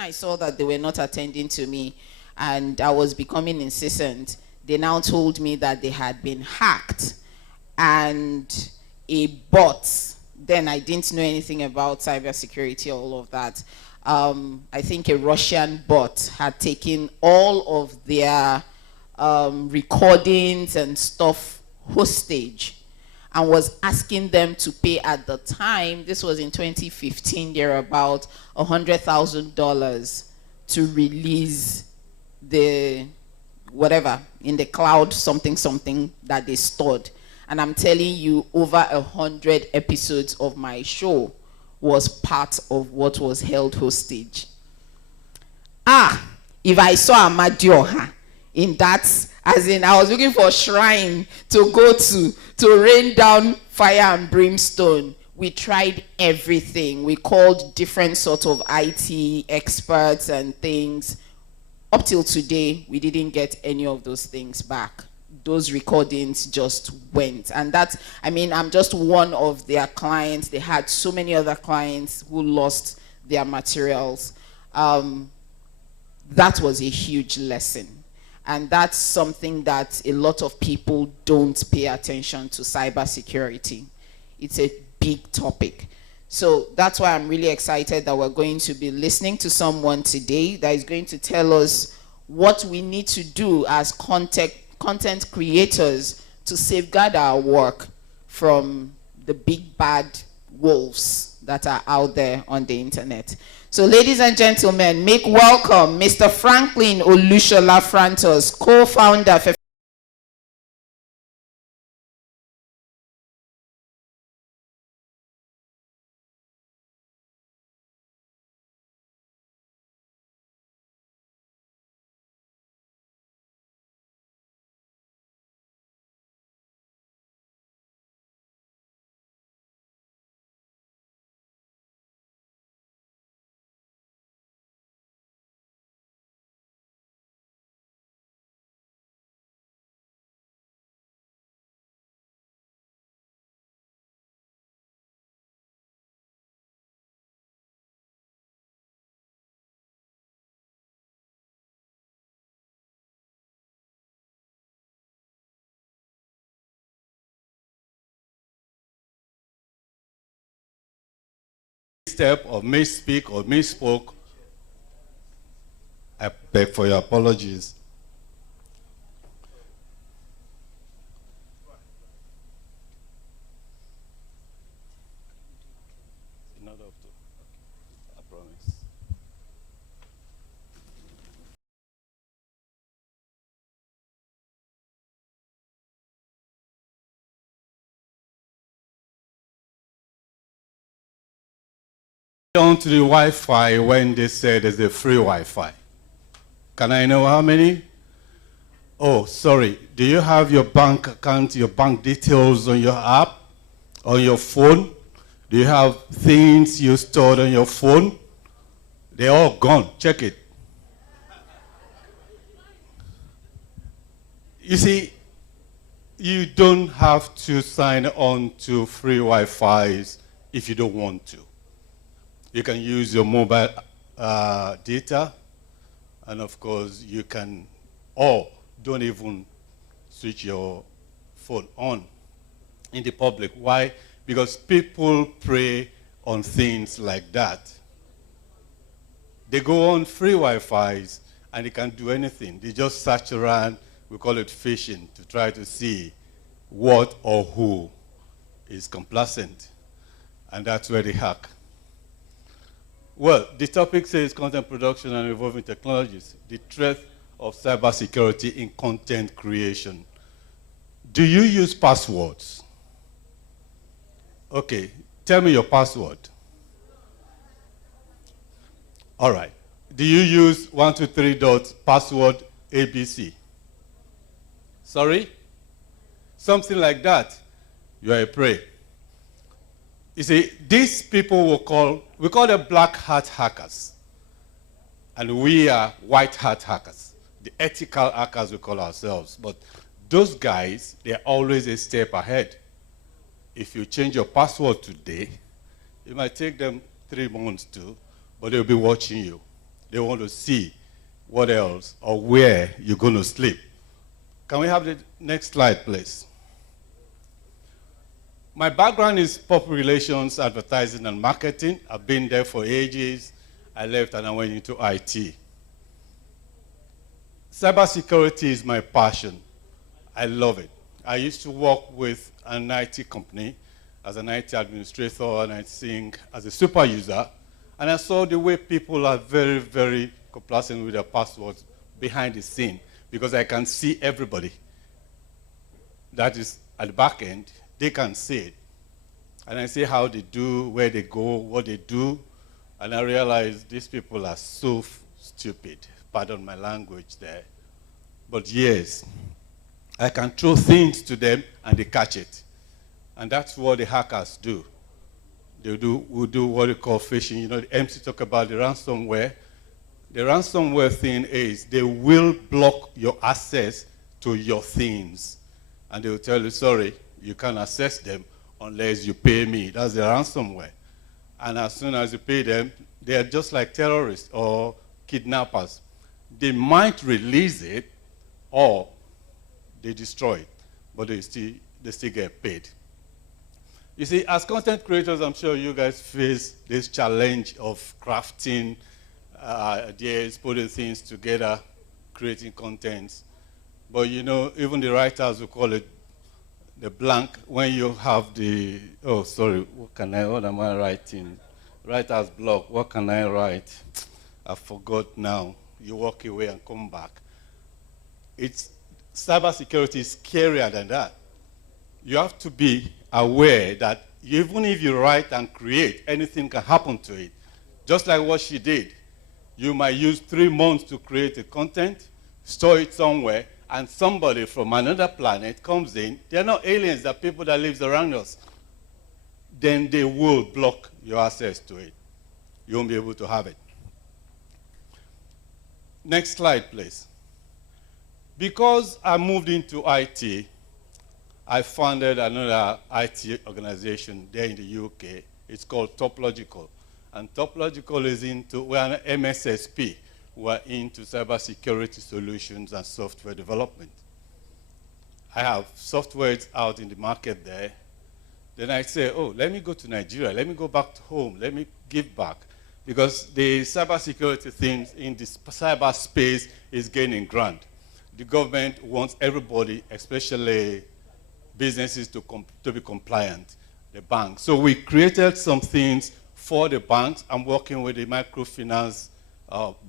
I saw that they were not attending to me and I was becoming insistent, they now told me that they had been hacked and a bot. Then I didn't know anything about cybersecurity, all of that. I think a Russian bot had taken all of their recordings and stuff hostage and was asking them to pay at the time, this was in 2015, they're about $100,000 to release the whatever in the cloud, something that they stored. And I'm telling you, over 100 episodes of my show was part of what was held hostage. If I saw Amadioha in that, as in I was looking for a shrine to go to rain down fire and brimstone. We tried everything. We called different sort of IT experts and things. Up till today, we didn't get any of those things back. Those recordings just went. And that's, I mean, I'm just one of their clients. They had so many other clients who lost their materials. That was a huge lesson. And that's something that a lot of people don't pay attention to, cybersecurity. It's a big topic. So that's why I'm really excited that we're going to be listening to someone today that is going to tell us what we need to do as content creators to safeguard our work from the big bad wolves that are out there on the internet. So ladies and gentlemen, make welcome Mr. Franklin Olushola Frantos, co-founder of step or misspeak or misspoke, I beg for your apologies. Not up to, I promise. On to the Wi-Fi when they said there's a free Wi-Fi. Can I know how many? Oh, sorry. Do you have your bank account, your bank details on your app, on your phone? Do you have things you stored on your phone? They're all gone. Check it. You see, you don't have to sign on to free Wi-Fis if you don't want to. You can use your mobile data, and of course you can, or don't even switch your phone on in the public. Why? Because people prey on things like that. They go on free Wi-Fis and they can't do anything. They just search around, we call it phishing, to try to see what or who is complacent. And that's where they hack. Well, the topic says content production and evolving technologies, the threat of cybersecurity in content creation. Do you use passwords? Okay, tell me your password. All right. Do you use 123 dot password ABC? Sorry? Something like that. You are a prey. You see, these people we call them black hat hackers. And we are white hat hackers. The ethical hackers we call ourselves. But those guys, they're always a step ahead. If you change your password today, it might take them 3 months to, but they'll be watching you. They want to see what else or where you're going to sleep. Can we have the next slide, please? My background is public relations, advertising, and marketing. I've been there for ages. I left and I went into IT. Cybersecurity is my passion. I love it. I used to work with an IT company as an IT administrator, and I think as a super user, and I saw the way people are very, very complacent with their passwords behind the scene, because I can see everybody. That is at the back end. They can see it. And I see how they do, where they go, what they do, and I realize these people are so stupid. Pardon my language there. But yes, I can throw things to them and they catch it. And that's what the hackers do. They will do what they call phishing. You know, the MC talk about the ransomware. The ransomware thing is they will block your access to your things. And they will tell you, sorry, you can't access them unless you pay me. That's the ransomware. And as soon as you pay them, they are just like terrorists or kidnappers. They might release it or they destroy it, but they still get paid. You see, as content creators, I'm sure you guys face this challenge of crafting ideas, putting things together, creating contents. But you know, even the writers will call it the blank when you have the, oh, sorry, what am I writing? Writer's block, what can I write? I forgot now. You walk away and come back. Cybersecurity is scarier than that. You have to be aware that even if you write and create, anything can happen to it. Just like what she did. You might use 3 months to create a content, store it somewhere, and somebody from another planet comes in. They're not aliens, they're people that live around us. Then they will block your access to it. You won't be able to have it. Next slide, please. Because I moved into IT, I founded another IT organization there in the UK. It's called Topological. And Topological is we're an MSSP. We're into cybersecurity solutions and software development. I have software out in the market there. Then I say, oh, let me go to Nigeria. Let me go back to home. Let me give back. Because the cybersecurity things in this cyberspace is gaining ground. The government wants everybody, especially businesses, to be compliant, the banks. So we created some things for the banks. I'm working with the microfinance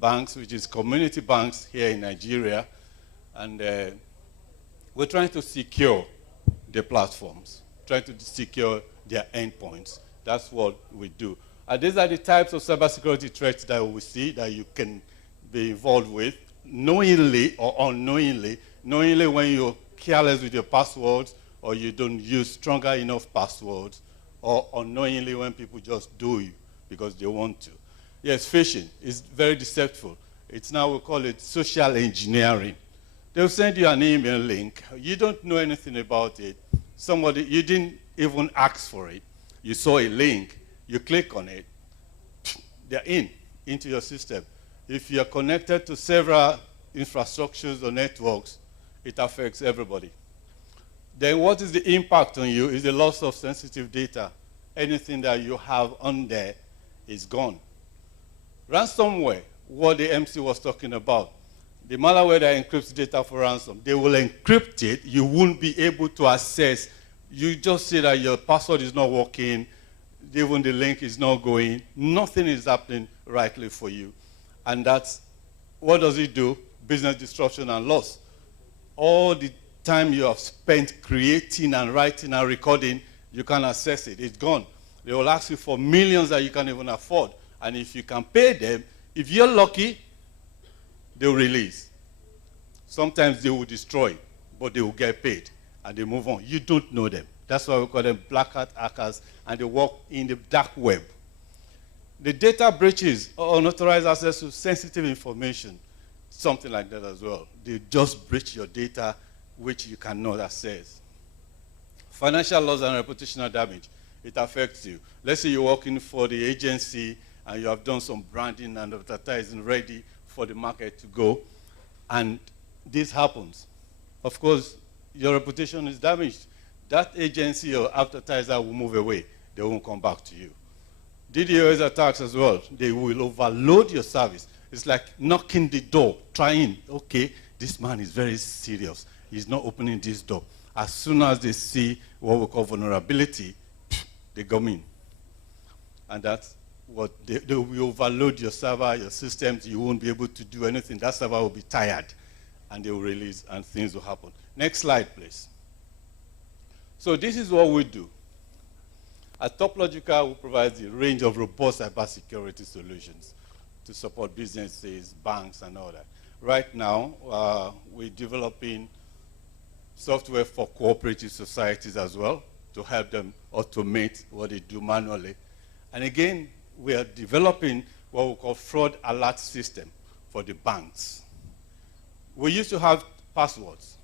banks, which is community banks here in Nigeria. And we're trying to secure the platforms, trying to secure their endpoints. That's what we do. And these are the types of cybersecurity threats that we see that you can be involved with, knowingly or unknowingly. Knowingly when you're careless with your passwords or you don't use stronger enough passwords, or unknowingly when people just do you because they want to. Yes, phishing is very deceitful. It's now, we call it social engineering. They'll send you an email link. You don't know anything about it. You didn't even ask for it. You saw a link. You click on it. They're into your system. If you're connected to several infrastructures or networks, it affects everybody. Then what is the impact on you is the loss of sensitive data. Anything that you have on there is gone. Ransomware, what the MC was talking about. The malware that encrypts data for ransom, they will encrypt it. You won't be able to access. You just see that your password is not working. Even the link is not going. Nothing is happening rightly for you. And that's, what does it do? Business disruption and loss. All the time you have spent creating and writing and recording, you can't access it. It's gone. They will ask you for millions that you can't even afford. And if you can pay them, if you're lucky, they'll release. Sometimes they will destroy, but they will get paid, and they move on. You don't know them. That's why we call them black hat hackers, and they work in the dark web. The data breaches or unauthorized access to sensitive information, something like that as well. They just breach your data, which you cannot access. Financial loss and reputational damage, it affects you. Let's say you're working for the agency, and you have done some branding and advertising ready for the market to go, and this happens. Of course, your reputation is damaged. That agency or advertiser will move away. They won't come back to you. DDoS attacks as well. They will overload your service. It's like knocking the door, trying, okay, this man is very serious. He's not opening this door. As soon as they see what we call vulnerability, they come in. And that's what they will overload your server, your systems. You won't be able to do anything. That server will be tired, and they will release, and things will happen. Next slide, please. So this is what we do. At Topological, we provide a range of robust cybersecurity solutions to support businesses, banks, and all that. Right now, we're developing software for cooperative societies as well to help them automate what they do manually. And again, we are developing what we call fraud alert system for the banks. We used to have passwords.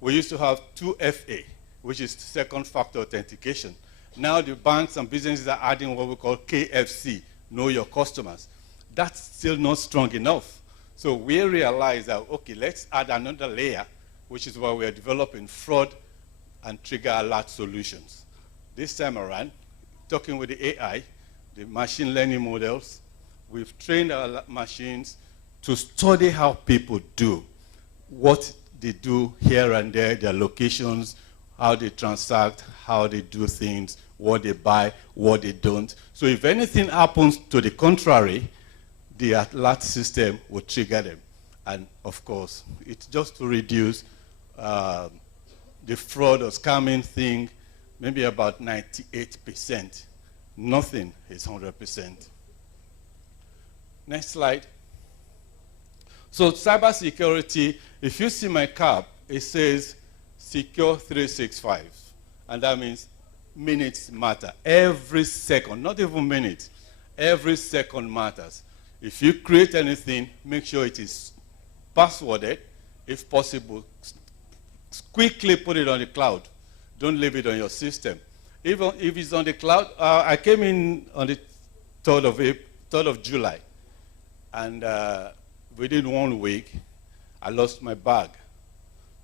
We used to have 2FA, which is second factor authentication. Now the banks and businesses are adding what we call KFC, know your customers. That's still not strong enough. So we realized that, okay, let's add another layer, which is why we are developing fraud and trigger alert solutions. This time around, talking with the AI, the machine learning models, we've trained our machines to study how people do, what they do here and there, their locations, how they transact, how they do things, what they buy, what they don't. So if anything happens to the contrary, the alert system will trigger them. And of course, it's just to reduce the fraud or scamming thing, maybe about 98%. Nothing is 100%. Next slide. So cybersecurity, if you see my cap, it says Secure 365. And that means minutes matter. Every second, not even minutes, every second matters. If you create anything, make sure it is passworded. If possible, quickly put it on the cloud. Don't leave it on your system. Even if it's on the cloud, I came in on the 3rd of July. And within 1 week, I lost my bag.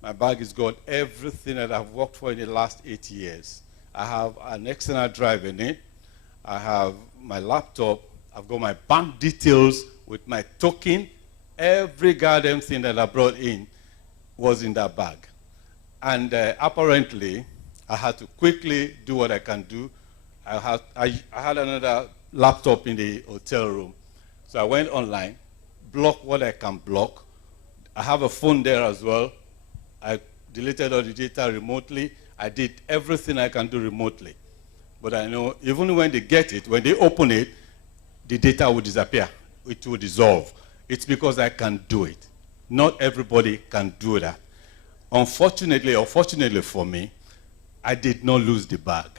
My bag is gone. Everything that I've worked for in the last 8 years. I have an external drive in it. I have my laptop. I've got my bank details with my token. Every goddamn thing that I brought in was in that bag. And apparently, I had to quickly do what I can do. I had another laptop in the hotel room. So I went online, blocked what I can block. I have a phone there as well. I deleted all the data remotely. I did everything I can do remotely. But I know even when they get it, when they open it, the data will disappear. It will dissolve. It's because I can do it. Not everybody can do that. Unfortunately, or fortunately for me, I did not lose the bag.